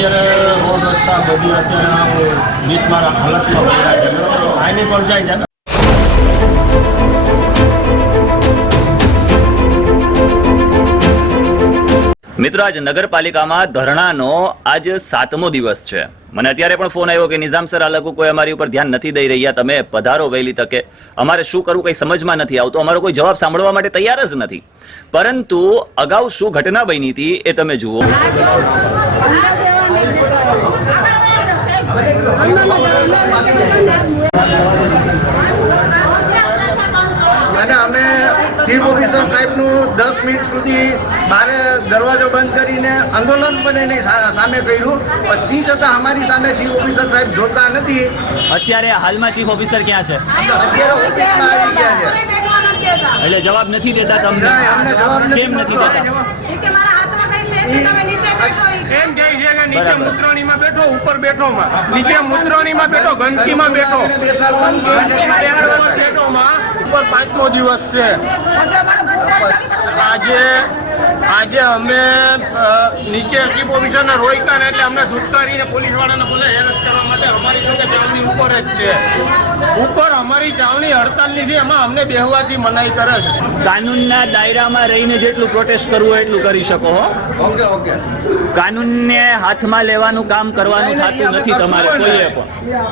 અત્યારે રોડ રસ્તા બધી અત્યારે બિસ્માર હાલતમાં આની પણ જાય છે મિત્રો આજ નગરપાલિકામાં ધરણાનો આજ સાતમો દિવસ છે. મને અત્યારે પણ ફોન આવ્યો કે, નિઝામ સર, આ લોકો કોઈ અમારી ઉપર ધ્યાન નથી દઈ રહ્યા. તમે પધારો વહેલી તકે. અમારે શું કરવું? કઈ સમજમાં નથી આવતું. અમારો કોઈ જવાબ સાંભળવા માટે તૈયાર જ નથી. પરંતુ અગાઉ શું ઘટના બની હતી એ તમે જુઓ. અને અમે ચીફ ઓફિસર સાહેબનું દસ મિનિટ સુધી બારે દરવાજો બંધ કરીને આંદોલન પણ એને સામે કર્યું. પણ તે છતાં અમારી સામે ચીફ ઓફિસર સાહેબ જોતા નથી. અત્યારે હાલમાં ચીફ ઓફિસર ક્યાં છે? અત્યારે ઓફિસમાં આવી ગયા છે. એટલે જવાબ નથી દેતા તમને? અમને જવાબ કેમ નથી દેતા? એમ કહે છે કે નીચે મુત્રણીમાં બેઠો ઉપર બેઠો નીચે મુત્રણીમાં બેઠો ગંદકીમાં બેઠો? બેઠો. ઉપર પાંચમો દિવસ છે. આજે આજે અમે નીચે ચીફ ઓફિસરના રોયકા ને એટલે અમને ધુતકારીને પોલીસ વાળાને બોલે હેરસ કરવા માટે અમારી સાથે ચાવણી ઉપર જ છે. ઉપર અમારી ચાવણી હડતાલની છે એમાં અમને બેહવાથી મનાઈ કરે છે. કાનૂનના દાયરામાં રહીને જેટલું પ્રોટેસ્ટ કરવું હોય એટલું કરી શકો હો. Okay okay. કાનૂનને હાથમાં લેવાનું કામ કરવાનું થતું નથી તમારે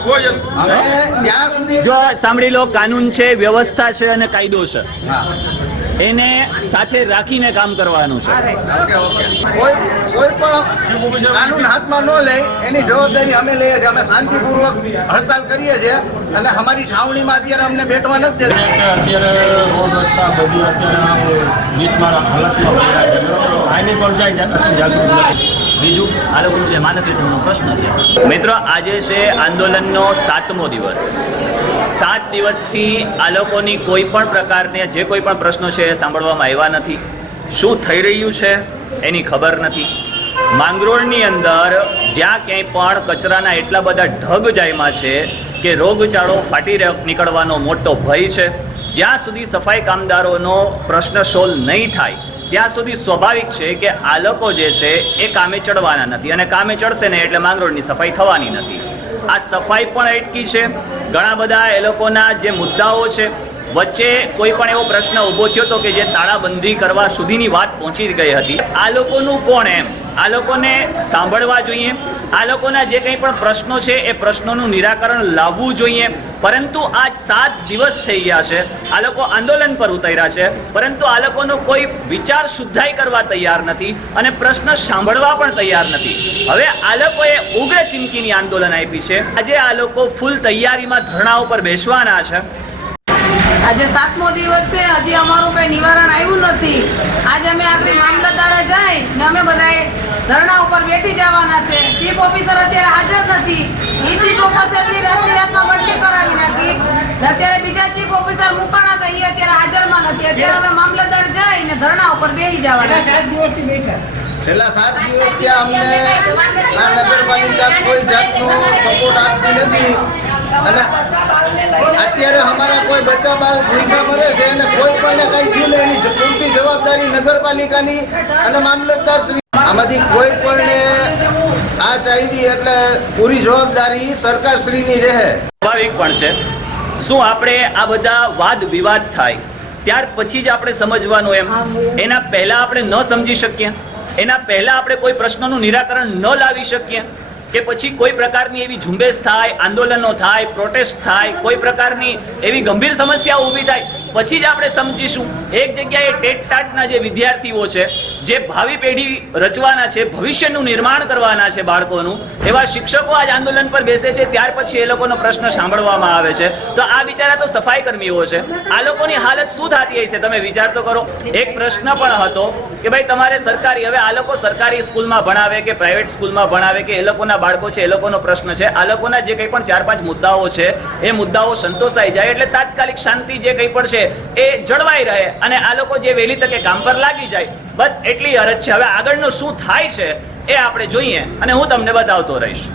કોઈએ પણ જો સાંભળી લો કાનૂન છે વ્યવસ્થા છે અને કાયદો છે. એને સાથે રાખીને કામ કરવાનું છે. ઓકે ઓકે કોઈ કોઈ પણ કાનૂન હાથમાં ન લે એની જવાબદારી અમે લઈએ છીએ. અમે શાંતિપૂર્વક હડતાલ કરીએ છીએ અને અમારી છાવણીમાં અત્યારે અમને બેઠવા નથી દેતા. અત્યારે રોડ રસ્તા બધું અત્યારે હાલતમાં આની પણ જાય બીજું આ લોકોનું જે માનસિકતાનો પ્રશ્ન છે. મિત્રો આજે છે આંદોલનનો સાતમો દિવસ. સાત દિવસથી આ લોકોની કોઈ પણ પ્રકારને જે કોઈ પણ પ્રશ્નો છે એ સાંભળવામાં આવ્યા નથી. શું થઈ રહ્યું છે એની ખબર નથી. માંગરોળની અંદર જ્યાં ક્યાંય પણ કચરાના એટલા બધા ઢગ જાયમાં છે કે રોગચાળો ફાટી નીકળવાનો મોટો ભય છે. જ્યાં સુધી સફાઈ કામદારોનો પ્રશ્ન સોલ્વ નહીં થાય, ત્યાં સુધી સ્વાભાવિક છે કે આ લોકો જે છે એ કામે ચડવાના નથી અને કામે ચડશે ને એટલે માંગરોળની સફાઈ થવાની નથી. આ સફાઈ પણ અટકી છે. ઘણા બધા એ લોકોના જે મુદ્દાઓ છે વચ્ચે કોઈ પણ એવો પ્રશ્ન ઊભો થયો હતો કે જે તાળાબંધી કરવા સુધીની વાત પહોંચી ગઈ હતી. આ લોકોનું કોણ એમ? આ લોકોને સાંભળવા જોઈએ. આ લોકોના જે કંઈ પણ પ્રશ્નો છે એ પ્રશ્નોનું નિરાકરણ લાવવું જોઈએ. પરંતુ આજ સાત દિવસ થઈ ગયા છે. આ લોકો આંદોલન પર ઉતર્યા છે. પરંતુ આ લોકોનો કોઈ વિચાર શુદ્ધાઈ કરવા તૈયાર નથી અને પ્રશ્ન સાંભળવા પણ તૈયાર નથી. હવે આ લોકોએ ઉગ્ર ચીમકીની આંદોલન આપી છે. આજે આ લોકો ફૂલ તૈયારીમાં ધરણા ઉપર બેસવાના છે. આજે સાતમો દિવસ છે હજી અમારું કઈ નિવારણ આવ્યું નથી. આજે અમે આગળ મામલતદારે જાય ને અમે બધાએ ધરણા ઉપર બેઠી જવાના છે. ચીફ ઓફિસર અત્યારે હાજર નથી. એ ચીફ ઓફિસરની રાતમાં બદલી કરાવી નાખી. અત્યારે બીજા ચીફ ઓફિસર મુકાણા છે એ અત્યારે હાજરમાં નથી. અત્યારે અમે મામલતદાર જાય ને ધરણા ઉપર બેસી જવાના છે. છેલ્લા સાત દિવસ ત્યાં અમને આ નગરપાલિકા કોઈ જાતનો સપોર્ટ આપતી નથી. અને અત્યારે અમારા કોઈ બચ્ચા બાળ ભૂખા મરે છે અને કોઈ પણ કઈ થયું નહીં, એની પૂરતી જવાબદારી નગરપાલિકાની અને મામલતદાર શ્રી આમાંથી કોઈ પણ આ ચાਹੀદી એટલે પૂરી જવાબદારી સરકાર શ્રીની રહે. સ્વાભાવિક પણ છે. શું આપણે આ બધા વાદ વિવાદ થાય, ત્યાર પછી જ આપણે સમજવાનું એમ. એના પહેલા આપણે ન સમજી શકીએ, એના પહેલા આપણે કોઈ પ્રશ્નનું નિરાકરણ ન લાવી શકીએ કે પછી કોઈ પ્રકારની એવી ઝુંબેશ થાય, આંદોલનો થાય પ્રોટેસ્ટ થાય, કોઈ પ્રકારની એવી ગંભીર સમસ્યા ઊભી થાય પછી જ આપણે સમજીશું. એક જગ્યાએ ટેટ ટાટના જે વિદ્યાર્થીઓ છે, જે ભાવિ પેઢી રચવાના છે, ભવિષ્યનું નિર્માણ કરવાના છે બાળકોનું, એવા શિક્ષકો આજ આંદોલન પર બેસે છે, ત્યાર પછી એ લોકોનો પ્રશ્ન સાંભળવામાં આવે છે. તો આ બિચારા તો સફાઈ કર્મીઓ છે. આ લોકોની હાલત શું થતી હશે? તમે વિચાર તો કરો. એક પ્રશ્ન પણ હતો કે ભાઈ તમારે સરકારી, હવે આ લોકો સરકારી સ્કૂલમાં ભણાવે કે પ્રાઇવેટ સ્કૂલમાં ભણાવે કે એ લોકોના બાળકો છે, એ લોકોનો પ્રશ્ન છે. આ લોકોના જે કંઈ પણ ચાર પાંચ મુદ્દાઓ છે, એ મુદ્દાઓ સંતોષાઈ જાય એટલે તાત્કાલિક શાંતિ જે કંઈ પણ છે એ જળવાઈ રહે અને આ લોકો જે વહેલી તકે કામ પર લાગી જાય, બસ એટલી અરજ છે. હવે આગળનું શું થાય છે એ આપણે જોઈએ અને હું તમને બતાવતો રહીશ.